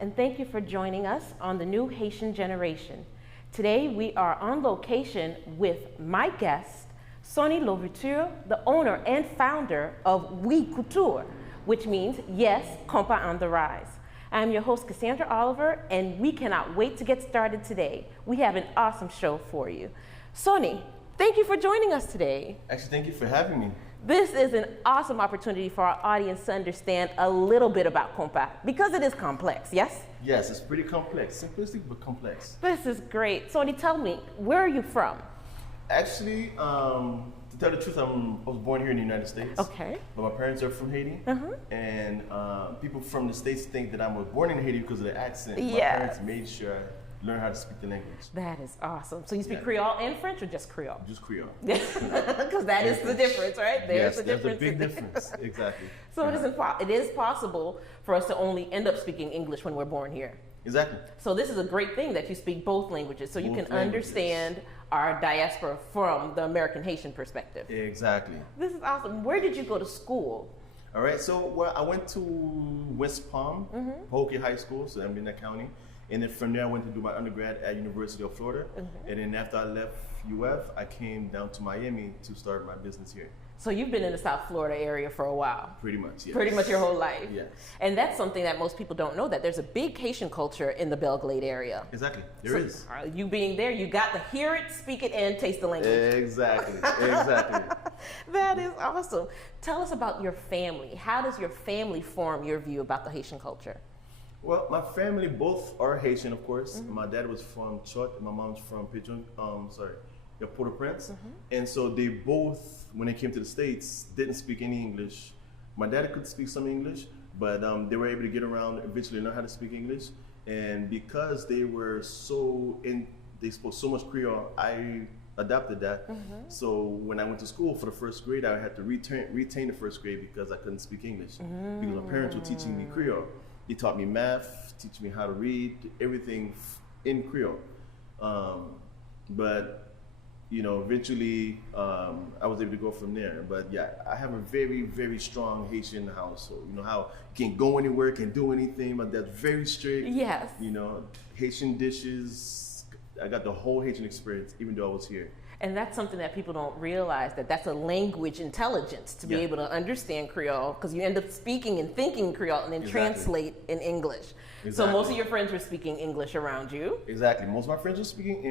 and thank you for joining us on the New Haitian Generation. Today we are on location with my guest, Sonny Louverture, the owner and founder of Oui KOTR, which means Yes, Konpa on the Rise. I'm your host, Cassandra Oliver, and we cannot wait to get started today. We have an awesome show for you. Sonny, thank you for joining us today. Actually, thank you for having me. This is an awesome opportunity for our audience to understand a little bit about Konpa, because it is complex, yes? Yes, it's pretty complex. Simplistic, but complex. This is great. Sonny, tell me, where are you from? Actually, to tell the truth, I was born here in the United States. Okay. But my parents are from Haiti. And people from the States think that I was born in Haiti because of the accent. My parents made sure I learned how to speak the language. That is awesome. So you speak Creole and French, or just Creole? Just Creole. Because that is the difference, right? There's the difference. There's a big difference, exactly. So it is possible for us to only end up speaking English when we're born here. Exactly. So this is a great thing that you speak both languages, so you can understand our diaspora from the American Haitian perspective. Exactly. This is awesome. Where did you go to school? All right, so I went to West Palm, Hokie High School, so I'm in that county. And then from there, I went to do my undergrad at University of Florida. And then after I left UF, I came down to Miami to start my business here. So you've been in the South Florida area for a while. Pretty much, yes. Pretty much your whole life. Yes. And that's something that most people don't know, that there's a big Haitian culture in the Belgrade area. Exactly, there is. You being there, you got to hear it, speak it, and taste the language. Exactly, exactly. That is awesome. Tell us about your family. How does your family form your view about the Haitian culture? Well, my family both are Haitian, of course. My dad was from Chot, and my mom's from Port-au-Prince. And so they both, when they came to the States, didn't speak any English. My dad could speak some English, but they were able to get around, eventually learn how to speak English. And because they spoke so much Creole, I adapted that. So when I went to school for the first grade, I had to retain the first grade because I couldn't speak English. Because my parents were teaching me Creole. They taught me math, teach me how to read, everything in Creole. But eventually I was able to go from there. But yeah, I have a very, very strong Haitian household. You know how you can't go anywhere, can't do anything, but that's very strict. Yes. Haitian dishes. I got the whole Haitian experience, even though I was here. And that's something that people don't realize, that that's a language intelligence to be able to understand Creole, because you end up speaking and thinking Creole and then translate in English. So most of your friends were speaking English around you. Exactly. Most of my friends were speaking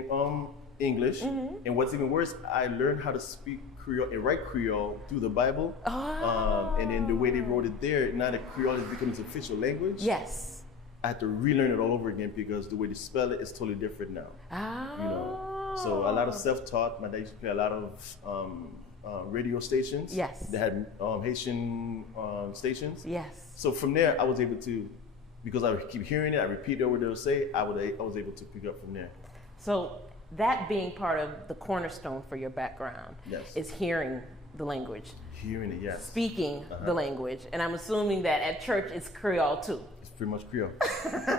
English. And what's even worse, I learned how to speak Creole and write Creole through the Bible. And then the way they wrote it there, now that Creole has become its official language. Yes. I had to relearn it all over again because the way they spell it is totally different now. So a lot of self-taught. My dad used to play a lot of radio stations. Yes. They had Haitian stations. Yes. So from there, I was able to, because I would keep hearing it, I repeated what they would say, I was able to pick up from there. So that being part of the cornerstone for your background is hearing the language. Hearing it, yes. Speaking the language. And I'm assuming that at church it's Creole too. Pretty much Creole.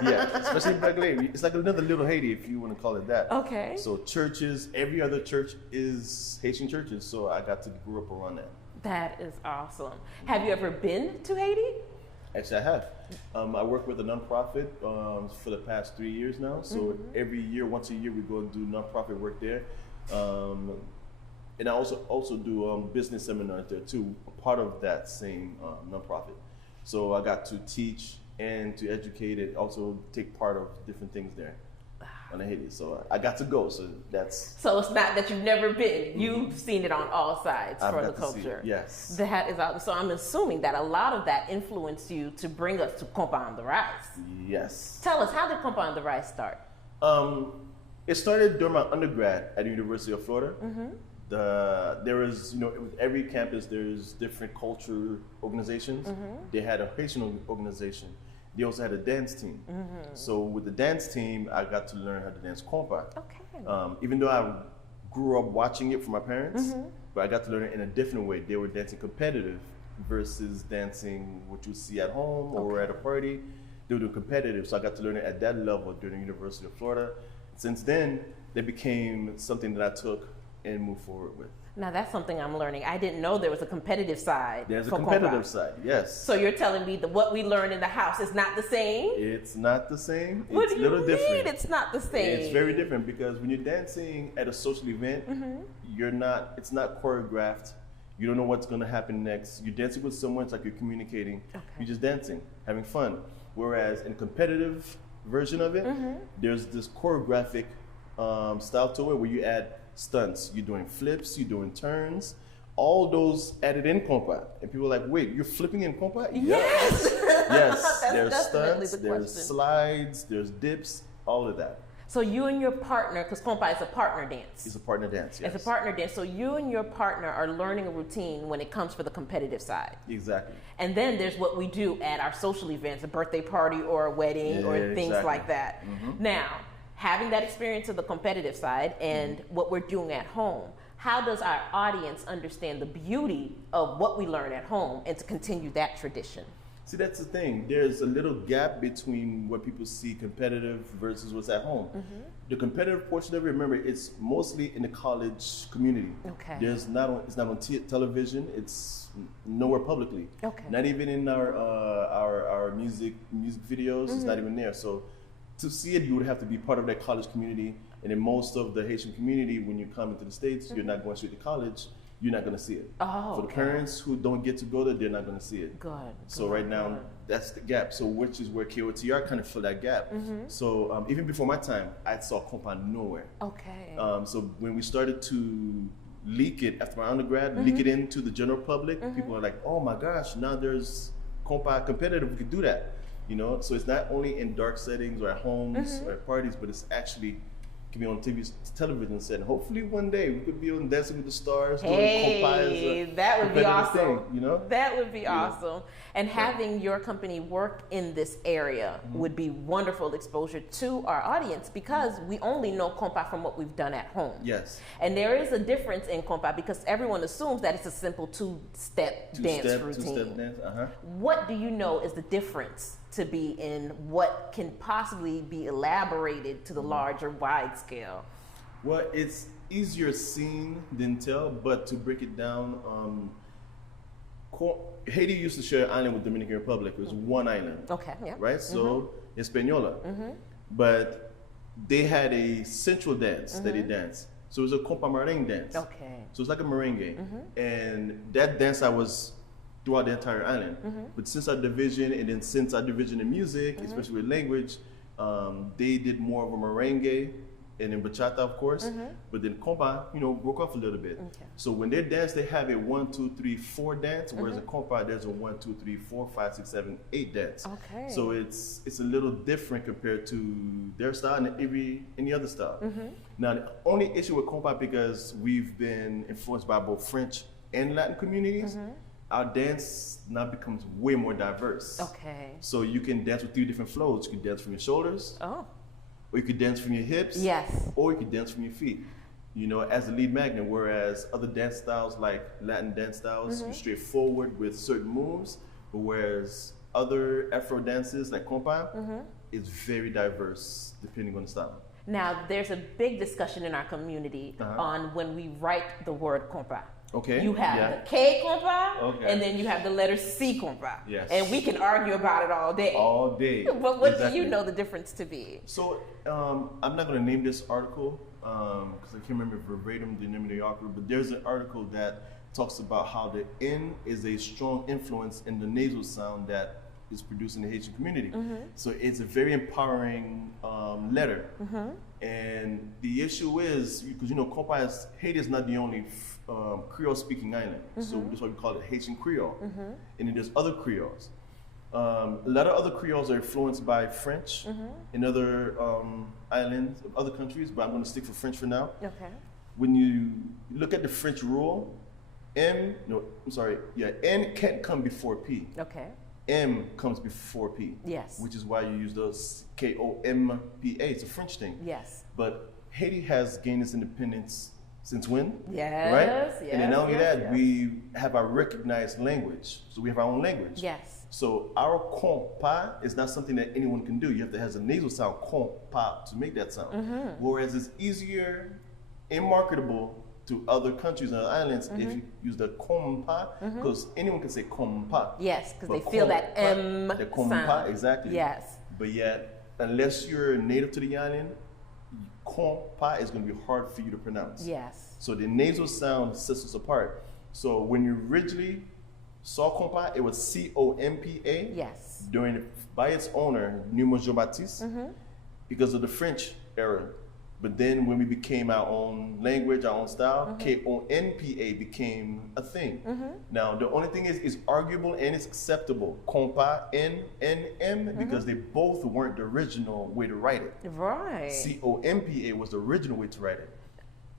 Yeah, especially Black Lady. It's like another little Haiti, if you want to call it that. Okay. So churches, every other church is Haitian churches, so I got to grow up around that. That is awesome. Have you ever been to Haiti? Actually, I have. I work with a nonprofit for the past 3 years now. So every year, once a year, we go and do nonprofit work there. And I also do business seminars there too, part of that same nonprofit. So I got to teach and to educate and also take part of different things there on Haiti. So I got to go, so that's... So it's not that you've never been, you've seen it on all sides for the culture. Yes. That is awesome. So I'm assuming that a lot of that influenced you to bring us to Konpa on the Rise. Yes. Tell us, how did Konpa on the Rise start? It started during my undergrad at the University of Florida. There was, with every campus, there's different culture organizations. They had a Haitian organization. They also had a dance team. So with the dance team, I got to learn how to dance Konpa. Okay. Even though I grew up watching it from my parents, but I got to learn it in a different way. They were dancing competitive versus dancing what you see at home or at a party. They were doing competitive, so I got to learn it at that level during the University of Florida. Since then, they became something that I took and move forward with. Now that's something I'm learning. I didn't know there was a competitive side. There's a for competitive Konpa. side, yes. So you're telling me that what we learn in the house is not the same? It's not the same. What It's do a you little mean different. it's not the same? It's very different because when you're dancing at a social event, it's not choreographed. You don't know what's going to happen next. You're dancing with someone, it's like you're communicating. Okay. You're just dancing, having fun. Whereas in competitive version of it, there's this choreographic style to it where you add stunts. You're doing flips, you're doing turns. All those added in Konpa. And people are like, wait, you're flipping in Konpa? Yes! Yes, That's there's definitely stunts, the there's question. slides, there's dips, all of that. So you and your partner, because Konpa is a partner dance. It's a partner dance, yes. It's a partner dance. So you and your partner are learning a routine when it comes for the competitive side. Exactly. And then there's what we do at our social events, a birthday party or a wedding or things exactly. like that. Now, having that experience of the competitive side and what we're doing at home, how does our audience understand the beauty of what we learn at home and to continue that tradition? See, that's the thing. There's a little gap between what people see competitive versus what's at home. The competitive portion of it, remember, it's mostly in the college community. Okay. It's not on television. It's nowhere publicly. Okay. Not even in our music videos. It's not even there. So to see it, you would have to be part of that college community. And in most of the Haitian community, when you come into the States, you're not going straight to college. You're not going to see it. Oh, For the parents who don't get to go there, they're not going to see it. Good. So right now, that's the gap. So which is where KOTR kind of filled that gap. So even before my time, I saw Konpa nowhere. Okay. So when we started to leak it after my undergrad, leak it into the general public, people are like, oh my gosh, now there's Konpa competitive, we could do that. You know, so it's not only in dark settings or at homes or at parties, but it's actually can be on television set. And hopefully one day we could be on Dancing with the Stars. Hey, that would be awesome. Thing, you know? That would be awesome. And having your company work in this area would be wonderful exposure to our audience because we only know Konpa from what we've done at home. Yes. And there is a difference in Konpa because everyone assumes that it's a simple two-step dance routine. Two-step dance, What do you know is the difference to be in what can possibly be elaborated to the larger wide scale? Well, it's easier seen than tell, but to break it down, Haiti used to share an island with Dominican Republic. It was one island. Okay, yeah. Right? So, Hispaniola. But they had a central dance that they danced. So it was a Konpa merengue dance. Okay. So it's like a merengue. And that dance I was throughout the entire island. But since our division, and then since our division in music, especially with language, they did more of a merengue, and then bachata, of course. But then Konpa, broke off a little bit. Okay. So when they dance, they have a 1, 2, 3, 4 dance, whereas in Konpa, there's a 1, 2, 3, 4, 5, 6, 7, 8 dance. Okay. So it's a little different compared to their style and any other style. Now, the only issue with Konpa, because we've been influenced by both French and Latin communities, our dance now becomes way more diverse. Okay. So you can dance with 3 different flows. You can dance from your shoulders, Oh. or you could dance from your hips, Yes. or you could dance from your feet, as a lead magnet, whereas other dance styles like Latin dance styles, you're straightforward with certain moves, but whereas other Afro dances like Konpa is very diverse depending on the style. Now, there's a big discussion in our community on when we write the word Konpa. Okay. You have the K Konpa, Okay. and then you have the letter C Konpa. Yes. And we can argue about it all day. All day. But what Exactly. do you know the difference to be? So I'm not going to name this article because I can't remember verbatim the name of the author, but there's an article that talks about how the N is a strong influence in the nasal sound that is produced in the Haitian community. So it's a very empowering letter. And the issue is, because Konpa Haiti is not the only Creole speaking island. So that's why we call it Haitian Creole. And then there's other Creoles. A lot of other Creoles are influenced by French in other islands, other countries, but I'm going to stick for French for now. Okay. When you look at the French rule, N can't come before P. Okay. M comes before P. Yes. Which is why you use those Konpa. It's a French thing. Yes. But Haiti has gained its independence since when? Yes. Right? Yes. And then not only that, yes. we have our recognized language. So we have our own language. Yes. So our Konpa is not something that anyone can do. You have to have a nasal sound, Konpa, to make that sound. Whereas it's easier and marketable to other countries and islands if you use the kompa, because anyone can say kompa. Yes, because they feel that M the kompa, sound. exactly. Yes. But yet, unless you're native to the island, kompa is going to be hard for you to pronounce. Yes. So the nasal sound sets us apart. So when you originally saw kompa, it was C-O-M-P-A. Yes. By its owner, Numa Jean-Baptiste, because of the French era. But then when we became our own language, our own style, K-O-N-P-A became a thing. Now, the only thing is, it's arguable and it's acceptable. Kompa, N-N-M, because they both weren't the original way to write it. Right. C-O-M-P-A was the original way to write it.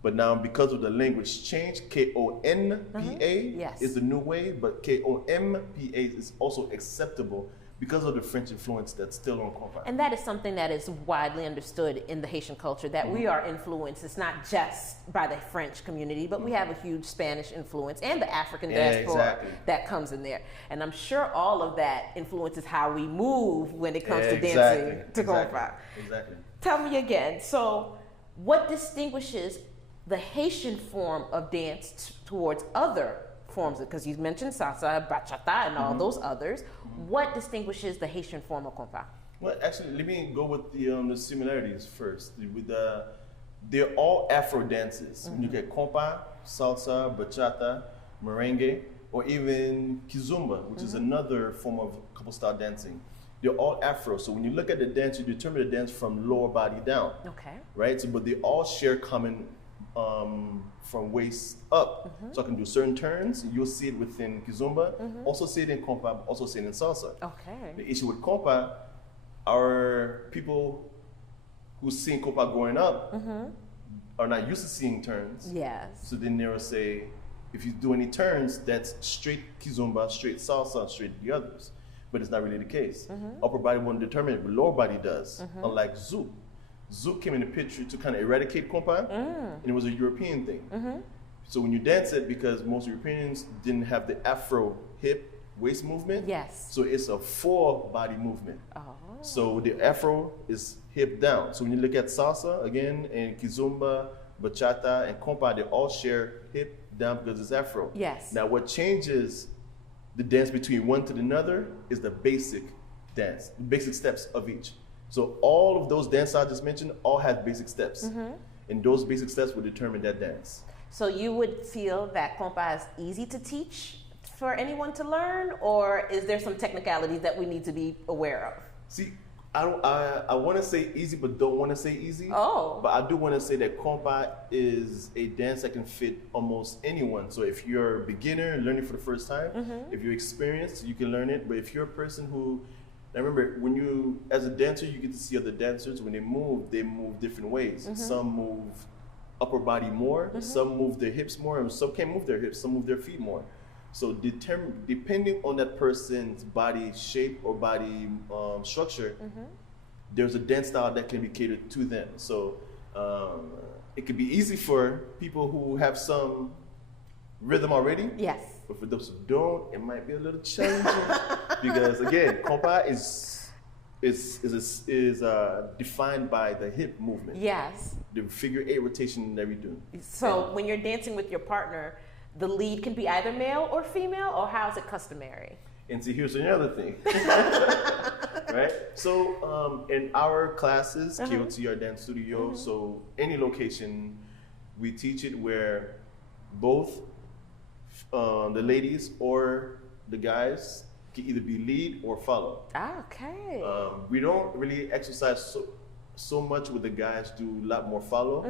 But now, because of the language change, K-O-N-P-A is the new way, but K-O-M-P-A is also acceptable because of the French influence that's still on kompa. And that is something that is widely understood in the Haitian culture, that we are influenced. It's not just by the French community, but we have a huge Spanish influence and the African diaspora that comes in there. And I'm sure all of that influences how we move when it comes to dancing to kompa. Exactly. Tell me again, so what distinguishes the Haitian form of dance towards other forms? Because you mentioned salsa, bachata, and all those others. What distinguishes the Haitian form of kompa? Well, actually, let me go with the similarities first. They're all Afro dances. When you get kompa, salsa, bachata, merengue, or even kizomba, which is another form of couple style dancing. They're all Afro. So when you look at the dance, you determine the dance from lower body down. Okay. Right? So, but they all share common from waist up. So I can do certain turns. You'll see it within kizomba, also see it in kompa, also see it in salsa. Okay. The issue with kompa, our people who sing kompa growing up are not used to seeing turns. Yes. So then they'll say, if you do any turns, that's straight kizomba, straight salsa, straight the others. But it's not really the case. Upper body won't determine it, but lower body does, unlike zouk. Zouk came in the picture to kind of eradicate kompa, and it was a European thing. So when you dance it, because most Europeans didn't have the Afro hip waist movement, so it's a full body movement. So the Afro is hip down. So when you look at salsa, again, and kizomba, bachata, and kompa, they all share hip down because it's Afro. Yes. Now what changes the dance between one to another is the basic dance, the basic steps of each. So all of those dances I just mentioned all have basic steps. And those basic steps will determine that dance. So you would feel that kompa is easy to teach for anyone to learn, or is there some technicalities that we need to be aware of? See, I want to say easy, but don't want to say easy. But I do want to say that kompa is a dance that can fit almost anyone. So if you're a beginner learning for the first time, if you're experienced, you can learn it. But if you're a person who, now remember, when you, as a dancer, you get to see other dancers. When they move different ways. Some move upper body more, some move their hips more, and some can't move their hips, some move their feet more. So depending on that person's body shape or body structure, there's a dance style that can be catered to them. So it can be easy for people who have some rhythm already. Yes. But for those who don't, it might be a little challenging because again, kompa is defined by the hip movement. Yes. The figure 8 rotation that we do. So when you're dancing with your partner, the lead can be either male or female, or how is it customary? And see, here's another thing, right? So in our classes, KOTR Dance Studio, so any location, we teach it where both the ladies or the guys can either be lead or follow. Okay. We don't really exercise so much with the guys, do a lot more follow,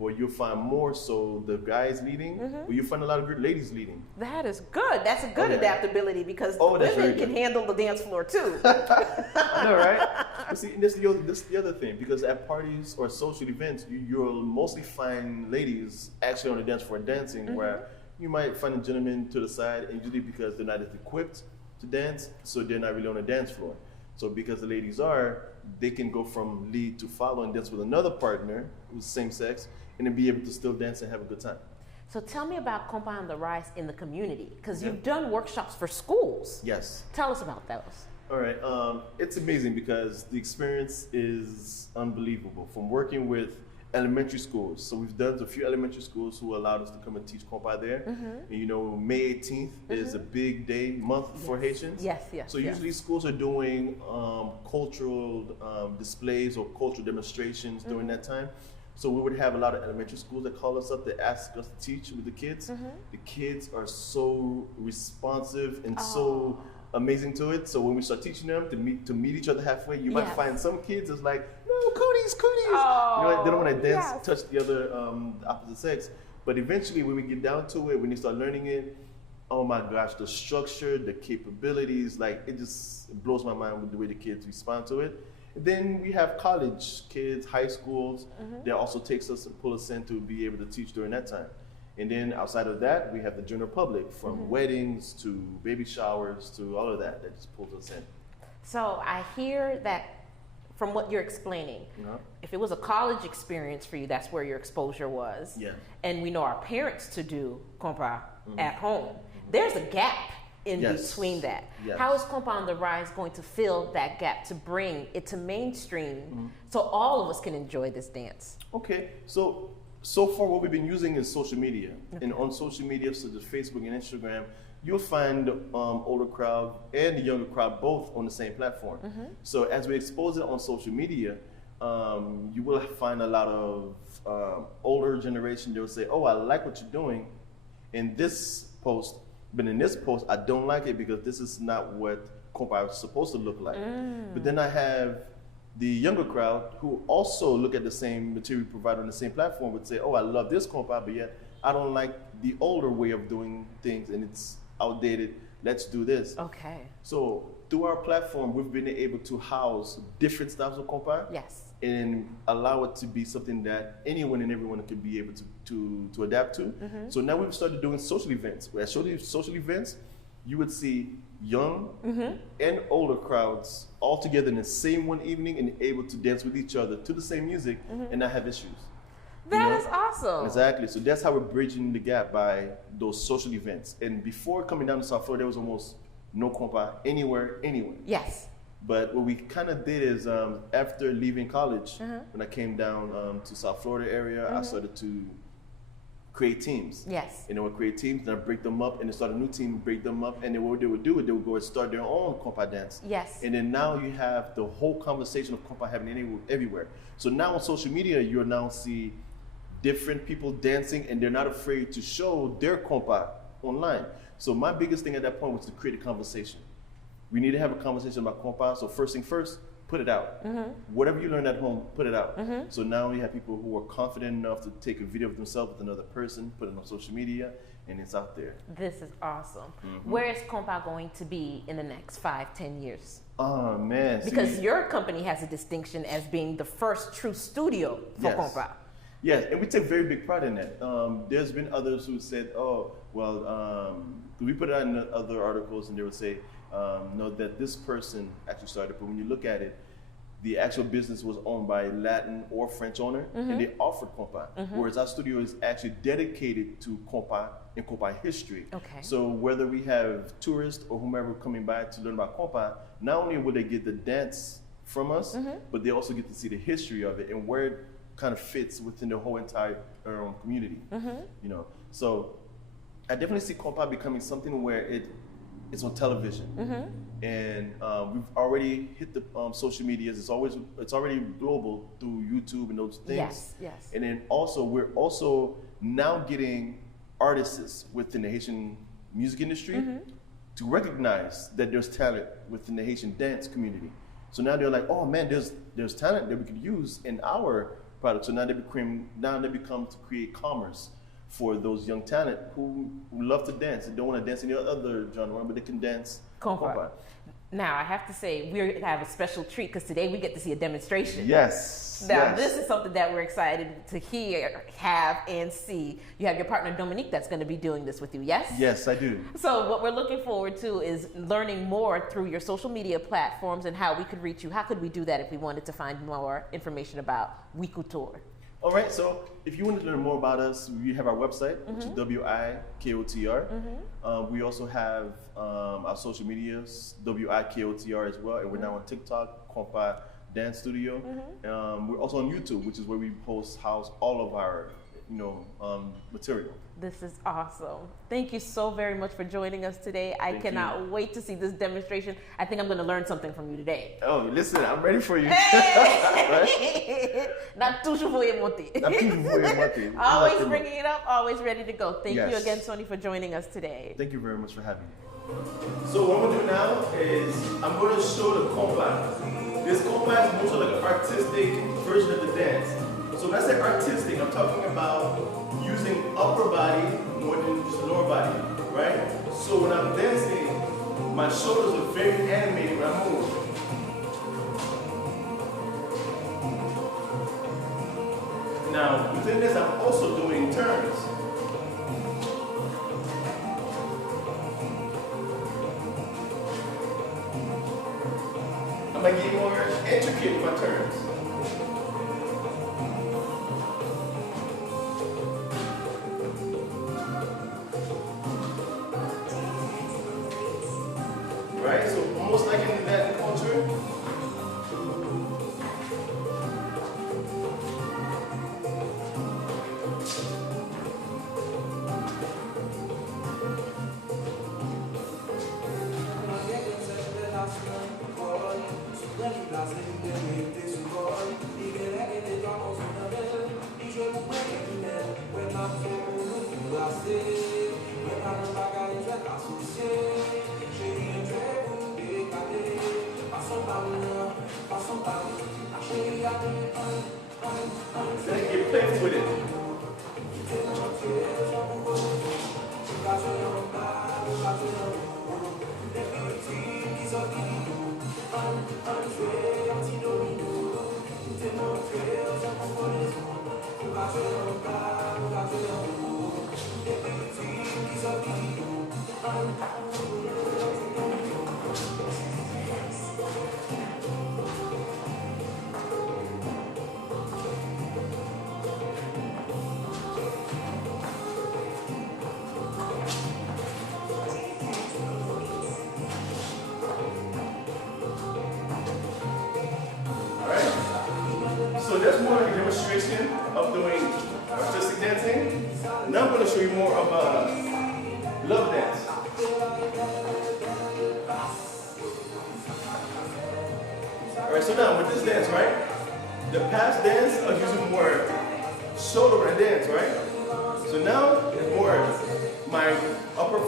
but you'll find more so the guys leading, but you'll find a lot of good ladies leading. That is good. That's a good adaptability because women can handle the dance floor too. I know, right? But see, this is the other thing, because at parties or social events, you'll mostly find ladies actually on the dance floor dancing, where you might find a gentleman to the side, and usually because they're not as equipped to dance, so they're not really on the dance floor. So because the ladies are, they can go from lead to follow and dance with another partner who's same sex, and then be able to still dance and have a good time. So tell me about Kompa on the Rise in the community, because you've done workshops for schools. Yes. Tell us about those. All right, it's amazing because the experience is unbelievable. From working with elementary schools. So we've done a few elementary schools who allowed us to come and teach Konpa there. And, you know, May 18th is a big day, month for Haitians. Yes, yes. So usually schools are doing cultural displays or cultural demonstrations during that time. So we would have a lot of elementary schools that call us up to ask us to teach with the kids. The kids are so responsive and so amazing to it. So when we start teaching them to meet each other halfway, you might find some kids is like, no, cooties. You know, they don't want to dance, touch the other the opposite sex. But eventually, when we get down to it, when you start learning it, oh my gosh, the structure, the capabilities, like it just blows my mind with the way the kids respond to it. And then we have college kids, high schools, that also takes us and pull us in to be able to teach during that time. And then outside of that, we have the general public, from weddings to baby showers to all of that just pulls us in. So I hear that from what you're explaining, if it was a college experience for you, that's where your exposure was. Yeah. And we know our parents to do Konpa at home. There's a gap in between that. How is Konpa on the Rise going to fill that gap to bring it to mainstream so all of us can enjoy this dance? Okay, so far what we've been using is social media. And on social media, such as Facebook and Instagram, you'll find older crowd and the younger crowd both on the same platform. So as we expose it on social media, you will find a lot of older generation. They'll say, oh, I like what you're doing in this post, but in this post, I don't like it because this is not what Konpa is supposed to look like. But then I have the younger crowd who also look at the same material provided on the same platform would say, oh, I love this Konpa, but yet I don't like the older way of doing things and it's outdated. Let's do this. Okay. So through our platform, we've been able to house different styles of Konpa. Yes. And allow it to be something that anyone and everyone can be able to adapt to. So now we've started doing social events. At social events, you would see young and older crowds all together in the same one evening and able to dance with each other to the same music and not have issues. That is awesome. Exactly. So that's how we're bridging the gap by those social events. And before coming down to South Florida, there was almost no Konpa anywhere. Yes. But what we kind of did is after leaving college, when I came down to South Florida area, I started to create teams. Yes. And then we'll create teams, then I break them up, and then start a new team, break them up, and then what they would do is they would go and start their own Konpa dance. Yes. And then now you have the whole conversation of Konpa happening everywhere. So now on social media, you'll now see different people dancing, and they're not afraid to show their Konpa online. So my biggest thing at that point was to create a conversation. We need to have a conversation about Konpa. So first thing first, put it out. Whatever you learned at home, put it out. So now we have people who are confident enough to take a video of themselves with another person, put it on social media, and it's out there. This is awesome. Where is Konpa going to be in the next 5-10 years? Oh man. Because your company has a distinction as being the first true studio for Konpa. Yes, and we take very big pride in that. There's been others who said, oh, well, we put it out in other articles and they would say, no, that this person actually started, but when you look at it, the actual business was owned by Latin or French owner, and they offered Konpa, whereas our studio is actually dedicated to Konpa and Konpa history. Okay. So whether we have tourists or whomever coming by to learn about Konpa, not only will they get the dance from us, but they also get to see the history of it and where it kind of fits within the whole entire community. You know, so I definitely see Konpa becoming something where it's on television, and we've already hit the social medias. It's already global through YouTube and those things. Yes, yes. And then also we're also now getting artists within the Haitian music industry to recognize that there's talent within the Haitian dance community. So now they're like, oh man, there's talent that we could use in our product. So now they become to create commerce for those young talent who love to dance and don't want to dance any other genre, but they can dance Konpa. Now, I have to say, we have a special treat because today we get to see a demonstration. Yes. Now, this is something that we're excited to have, and see. You have your partner, Dominique, that's going to be doing this with you, yes? Yes, I do. So what we're looking forward to is learning more through your social media platforms and how we could reach you. How could we do that if we wanted to find more information about KOTR? All right, so if you want to learn more about us, we have our website, which is WIKOTR. We also have our social medias, WIKOTR as well, and we're now on TikTok, Konpa dance studio. We're also on YouTube, which is where we house all of our, material. This is awesome. Thank you so very much for joining us today. I cannot wait to see this demonstration. I think I'm going to learn something from you today. Oh, listen, I'm ready for you. Hey! Not toujours voyer monter. Always bringing it up, always ready to go. Thank you again, Sony, for joining us today. Thank you very much for having me. So what I'm going to do now is I'm going to show the kompa. This kompa is more like an artistic version of the dance. So when I say artistic, I'm talking about using upper body more than just lower body, right? So when I'm dancing, my shoulders are very animated when I move. Now, within this, I'm also doing turns. I'm going to get more intricate with my turns. Right, so almost like in the Latin culture. Then get playful with it. So that's more like a demonstration of doing artistic dancing. Now I'm going to show you more of love dance. Alright, so now with this dance, right? The past dance are using more shoulder and dance, right? So now it's more my upper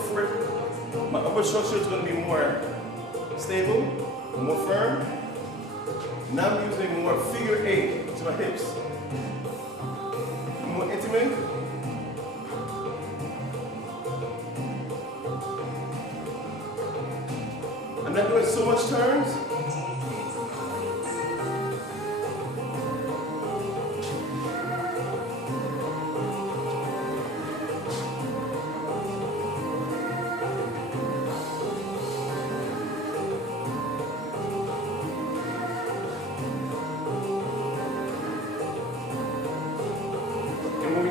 structure is going to be more stable, more firm. Now I'm using more figure 8 to my hips. More intimate. I'm not doing so much turns.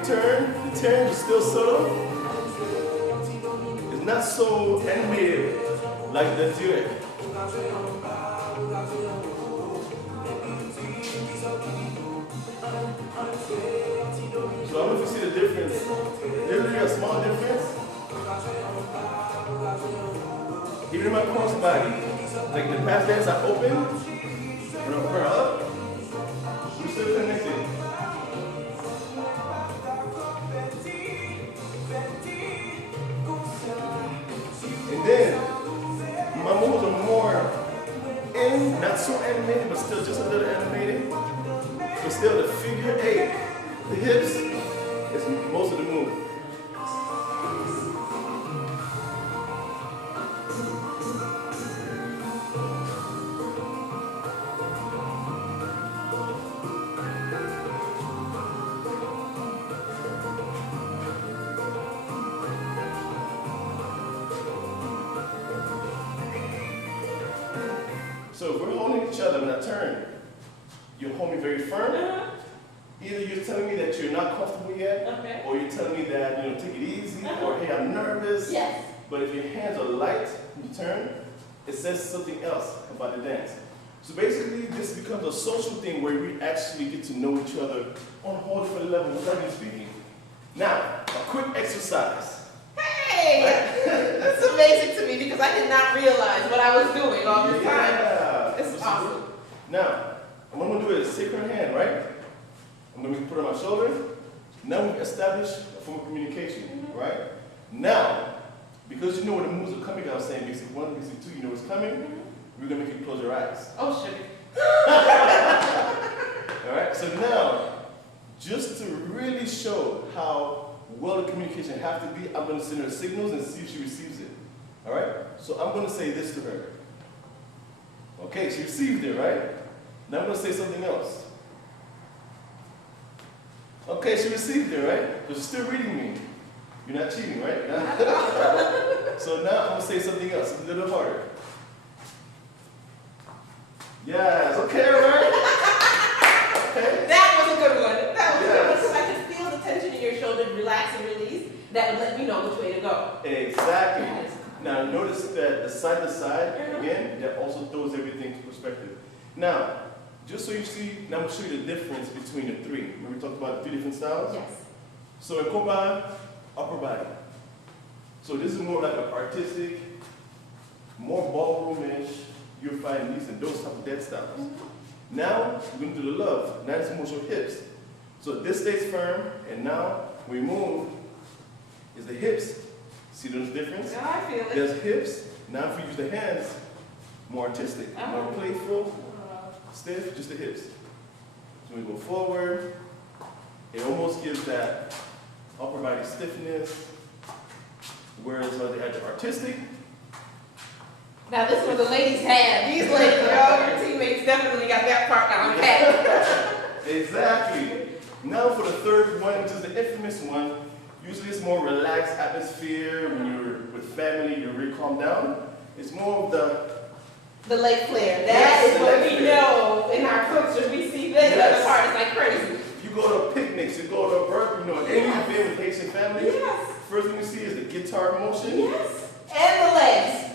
Turn, the turn is still subtle. It's not so animated like the duet. So I don't know if you see the difference. There's really a small difference. Even in my cross body, like the past dance I open, when I turn up, we're still connected. And then, my moves are more not so animated, but still just a little animated. But still the figure 8, the hips, is most of the move. So if we're holding each other when I turn, you hold me very firm. Either you're telling me that you're not comfortable yet, or you're telling me that, take it easy, or hey, I'm nervous. Yes. But if your hands are light when you turn, it says something else about the dance. So basically, this becomes a social thing where we actually get to know each other on a whole different level, without speaking. Now, a quick exercise. Hey, that's amazing to me because I did not realize what I was doing all this time. This is awesome. Now, what I'm going to do is take her hand, right? I'm going to put her on my shoulder. Now we've established a form of communication, right? Now, because you know where the moves are coming, I was saying basic 1, basic 2, you know what's coming, we're going to make you close your eyes. Oh, shit. All right, so now, just to really show how well the communication have to be, I'm going to send her signals and see if she receives it. All right, so I'm going to say this to her. Okay, she received it, right? Now I'm going to say something else. Okay, she received it, right? But she's still reading me. You're not cheating, right? So now I'm going to say something else, a little harder. Yes, okay, right? Okay. That was a good one. That was a good one because I could feel the tension in your shoulder relax and release. That would let me know which way to go. Exactly. Yes. Now notice that the side to side, again, that also throws everything to perspective. Now, just so you see, now I'm going to show you the difference between the three. Remember we talked about the 3 different styles? Yes. So in Konpa, upper body. So this is more like an artistic, more ballroom-ish. You'll find these and those type of dance styles. Now, we're going to do the love. Now it's more your hips. So this stays firm, and now we move, is the hips. See those difference? Yeah, I feel it. There's hips. Now if we use the hands, more artistic, more playful, stiff, just the hips. So we go forward, it almost gives that upper body stiffness, whereas they had the artistic. Now this one the ladies had. These ladies, your teammates definitely got that part down pat. Exactly. Now for the third one, which is the infamous one, usually it's more relaxed atmosphere. When you're with family, you're really calm down. It's more of the leg flare. That Yes, is what we know in our culture. We see this other part is like crazy. You go to picnics, you go to a birthday, you know, any event with Haitian family, Yes. first thing you see is the guitar motion. Yes. And the legs.